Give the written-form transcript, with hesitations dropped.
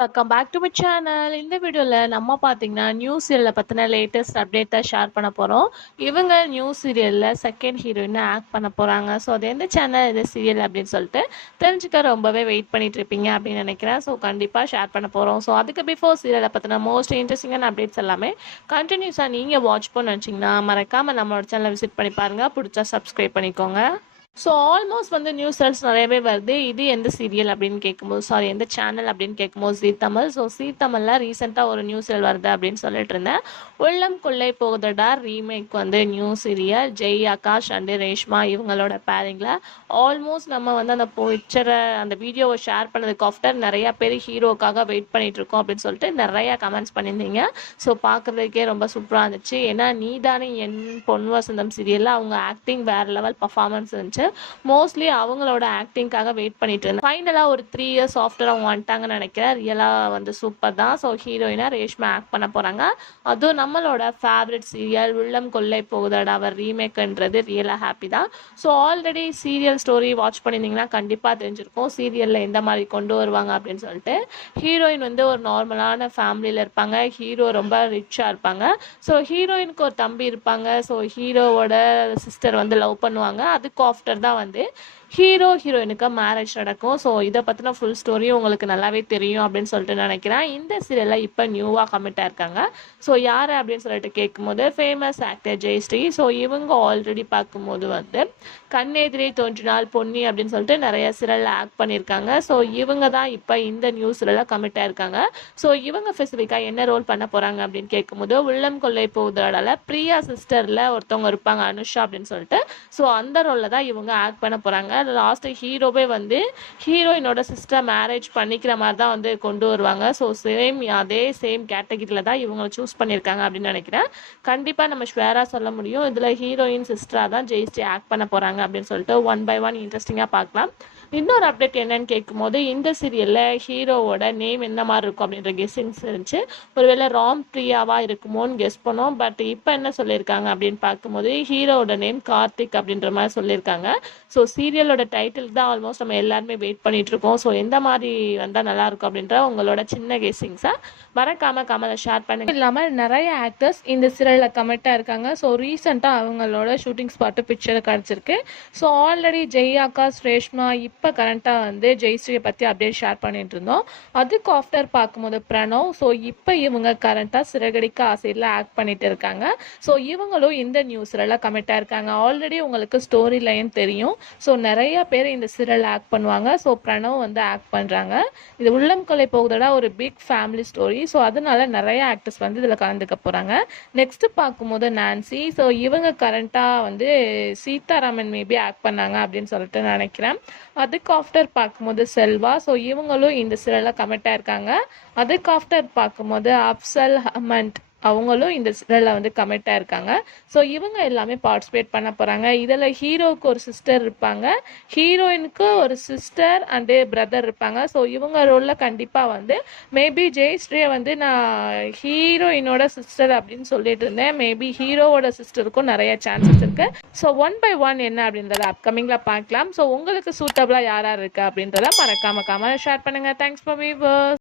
Welcome back to my channel. இந்த வீடியோவில் நம்ம பார்த்தீங்கன்னா நியூ சீரியலை பற்றின லேட்டஸ்ட் அப்டேட் தான் ஷேர் பண்ண போகிறோம். இவங்க நியூ சீரியலில் செகண்ட் ஹீரோயினை ஆக்ட் பண்ண போகிறாங்க. ஸோ அது எந்த சேனல் இது சீரியல் அப்படின்னு சொல்லிட்டு தெரிஞ்சுக்க ரொம்பவே வெயிட் பண்ணிட்டு இருப்பீங்க அப்படின்னு நினைக்கிறேன். ஸோ கண்டிப்பாக ஷேர் பண்ண போகிறோம். ஸோ அதுக்கு பிஃபோர் சீரியலை பற்றின மோஸ்ட் இன்ட்ரெஸ்டிங்கான அப்டேட்ஸ் எல்லாமே கண்டினியூஸாக நீங்கள் வாட்ச் பண்ண நினச்சிங்கன்னா மறக்காமல் நம்மளோட சேனலை விசிட் பண்ணி பாருங்கள். பிடிச்சா சப்ஸ்கிரைப் பண்ணிக்கோங்க. ஸோ ஆல்மோஸ்ட் வந்து நியூஸ் சேனல்ஸ் நிறையவே வருது. இது எந்த சீரியல் அப்படின்னு கேட்கும்போது எந்த சேனல் அப்படின்னு கேட்கும்போது ஜீ தமிழ். ஸோ ஜீ தமிழில் ரீசெண்டாக ஒரு நியூஸ் சீரியல் வருது அப்படின்னு சொல்லிட்டு இருந்தேன். உள்ளம் கொள்ளை போகுதடா ரீமேக் வந்து new serial Jai Akash and Reshma இவங்களோட பேரிங்கில் ஆல்மோஸ்ட் நம்ம வந்து அந்த பிக்சரை அந்த வீடியோவை ஷேர் பண்ணதுக்கு ஆஃப்டர் நிறையா பேர் ஹீரோக்காக வெயிட் பண்ணிட்டு இருக்கோம் அப்படின்னு சொல்லிட்டு நிறையா கமெண்ட்ஸ் பண்ணியிருந்தீங்க. ஸோ பார்க்குறதுக்கே ரொம்ப சூப்பராக இருந்துச்சு. ஏன்னா நீதானே என் பொன் வசந்தம் சீரியலில் அவங்க ஆக்டிங் வேறு லெவல் பர்ஃபார்மன்ஸ் இருந்துச்சு. மோஸ்ட்லி அவங்களோட ஆக்டிங்காக வெயிட் பண்ணிட்டு இருந்தேன். ஃபைனலாக ஒரு 3 years ஆஃப்டர் அவங்க வந்துட்டாங்கன்னு நினைக்கிறேன். ரியலாக வந்து சூப்பர் தான். ஸோ ஹீரோயினாக ரேஷ்மா ஆக்ட் பண்ண போகிறாங்க. அதுவும் நம்மளோட ஃபேவரட் சீரியல் உள்ளம் கொள்ளை போகுதடா அவர் ரீமேக்ன்றது ரியலாக ஹாப்பி தான். So already serial story watch பண்ணியிருந்தீங்கன்னா கண்டிப்பாக தெரிஞ்சிருக்கும் சீரியலில் எந்த மாதிரி கொண்டு வருவாங்க அப்படின்னு சொல்லிட்டு. ஹீரோயின் வந்து ஒரு நார்மலான ஃபேமிலியில் இருப்பாங்க. ஹீரோ ரொம்ப ரிச்சாக இருப்பாங்க. ஸோ ஹீரோயினுக்கு ஒரு தம்பி இருப்பாங்க. ஸோ ஹீரோவோட சிஸ்டர் வந்து லவ் பண்ணுவாங்க. அதுக்கு ஆஃப்டர் தான் வந்து ஹீரோயினுக்கு மேரேஜ் நடக்கும். ஸோ இதை பற்றின ஃபுல் ஸ்டோரியும் உங்களுக்கு நல்லாவே தெரியும் அப்படின்னு சொல்லிட்டு நினைக்கிறேன். இந்த சீரியலில் இப்போ நியூவாக கமிட் ஆயிருக்காங்க. ஸோ யார் அப்படின்னு சொல்லிட்டு கேட்கும்போது ஃபேமஸ் ஆக்டர் ஜெயஸ்ரீ. ஸோ இவங்க ஆல்ரெடி பார்க்கும்போது வந்து கண்ணெதிரே தோன்றினால் பொன்னி அப்படின்னு சொல்லிட்டு நிறைய சீரியலில் ஆக்ட் பண்ணியிருக்காங்க. ஸோ இவங்க தான் இப்போ இந்த நியூ சீரியலில் கமிட் ஆயிருக்காங்க. ஸோ இவங்க ஸ்பெசிஃபிக்காக என்ன ரோல் பண்ண போகிறாங்க அப்படின்னு கேட்கும்போது உள்ளம் கொள்ளை போகுதடால பிரியா சிஸ்டரில் ஒருத்தவங்க இருப்பாங்க அனுஷா அப்படின்னு சொல்லிட்டு. ஸோ அந்த ரோலில் தான் இவங்க ஆக்ட் பண்ண போகிறாங்க. லாஸ்ட்டு ஹீரோவே வந்து ஹீரோயினோட சிஸ்டர் மேரேஜ் பண்ணிக்கிற மாதிரி தான் வந்து கொண்டு வருவாங்க. ஸோ அதே சேம் கேட்டகிரியில் தான் இவங்களை சூஸ் பண்ணியிருக்காங்க அப்படின்னு நினைக்கிறேன். கண்டிப்பாக நம்ம ஷுவராக சொல்ல முடியும் இதில் ஹீரோயின் சிஸ்டராக தான் ஜெயஸ்ரீ ஆக்ட் பண்ண போகிறாங்க அப்படின்னு சொல்லிட்டு 1 by 1 இன்ட்ரெஸ்டிங்காக பார்க்கலாம். இன்னொரு அப்டேட் என்னன்னு கேட்கும்போது இந்த சீரியலில் ஹீரோவோட நேம் என்ன மாதிரி இருக்கும் அப்படின்ற கெஸ்ஸிங்ஸ் இருந்துச்சு. ஒருவேளை ராம் பிரியாவாக இருக்குமோன்னு கெஸ் பண்ணோம். பட் இப்போ என்ன சொல்லியிருக்காங்க அப்படின்னு பார்க்கும்போது ஹீரோவோட நேம் கார்த்திக் அப்படின்ற மாதிரி சொல்லியிருக்காங்க. ஸோ சீரியலோட டைட்டில் தான் ஆல்மோஸ்ட் நம்ம எல்லாருமே வெயிட் பண்ணிட்டு இருக்கோம். ஸோ எந்த மாதிரி வந்தால் நல்லாயிருக்கும் அப்படின்ற உங்களோட சின்ன கெஸ்ஸிங்ஸை மறக்காமல் கமெண்ட்ல ஷேர் பண்ணுங்க. இல்லாமல் நிறைய ஆக்டர்ஸ் இந்த சீரியலில் கமெண்ட்டாக இருக்காங்க. ஸோ ரீசெண்டாக அவங்களோட ஷூட்டிங் ஸ்பாட்டு பிக்சர் கிடச்சிருக்கு. ஸோ ஆல்ரெடி ஜெய் ஆகாஷ் ரேஷ்மா இப்போ கரண்ட்டாக வந்து ஜெயஸ்ரீயை பற்றி அப்டேட் ஷேர் பண்ணிட்டு இருந்தோம். அதுக்கு ஆஃப்டர் பார்க்கும்போது பிரணவ். ஸோ இப்போ இவங்க கரண்ட்டாக சிறகடிக்க ஆசையில் ஆக்ட் பண்ணிட்டு இருக்காங்க. ஸோ இவங்களும் இந்த நியூஸ்ல கமிட்டாக இருக்காங்க. ஆல்ரெடி உங்களுக்கு ஸ்டோரி லைன் தெரியும். ஸோ நிறைய பேர் இந்த சீரியல் ஆக்ட் பண்ணுவாங்க. ஸோ பிரணவ் வந்து ஆக்ட் பண்ணுறாங்க. இது உள்ளம் கொள்ளை போகுதடா ஒரு பிக் ஃபேமிலி ஸ்டோரி. ஸோ அதனால நிறைய ஆக்டர்ஸ் வந்து இதில் கலந்துக்க போகிறாங்க. நெக்ஸ்ட் பார்க்கும்போது நான்சி. ஸோ இவங்க கரண்ட்டாக வந்து சீதாராமன் மேபி ஆக்ட் பண்ணாங்க அப்படின்னு சொல்லிட்டு நினைக்கிறேன். அதுக்கு ஆஃப்டர் பார்க்கும்போது செல்வா. ஸோ இவங்களும் இந்த சீரியலில் கமிட் ஆயிருக்காங்க. அதுக்கு ஆஃப்டர் பார்க்கும்போது அப்சல் அஹ்மத் அவங்களும் இந்த சீரியலில் வந்து கமிட் ஆயிருக்காங்க. ஸோ இவங்க எல்லாமே பார்ட்டிசிபேட் பண்ண போகிறாங்க. இதில் ஹீரோவுக்கு ஒரு சிஸ்டர் இருப்பாங்க. ஹீரோயினுக்கு ஒரு சிஸ்டர் அண்டு பிரதர் இருப்பாங்க. ஸோ இவங்க ரோலில் கண்டிப்பாக வந்து மேபி ஜெயஸ்ரீயை வந்து நான் ஹீரோயினோட சிஸ்டர் அப்படின்னு சொல்லிட்டு இருந்தேன். மேபி ஹீரோவோட சிஸ்டருக்கும் நிறைய சான்சஸ் இருக்குது. ஸோ 1 by 1 என்ன அப்படின்றத அப்கமிங்கில் பார்க்கலாம். ஸோ உங்களுக்கு சூட்டபிளாக யார் யார் இருக்குது அப்படின்றத மறக்காம ஷேர் பண்ணுங்கள். Thanks for viewers.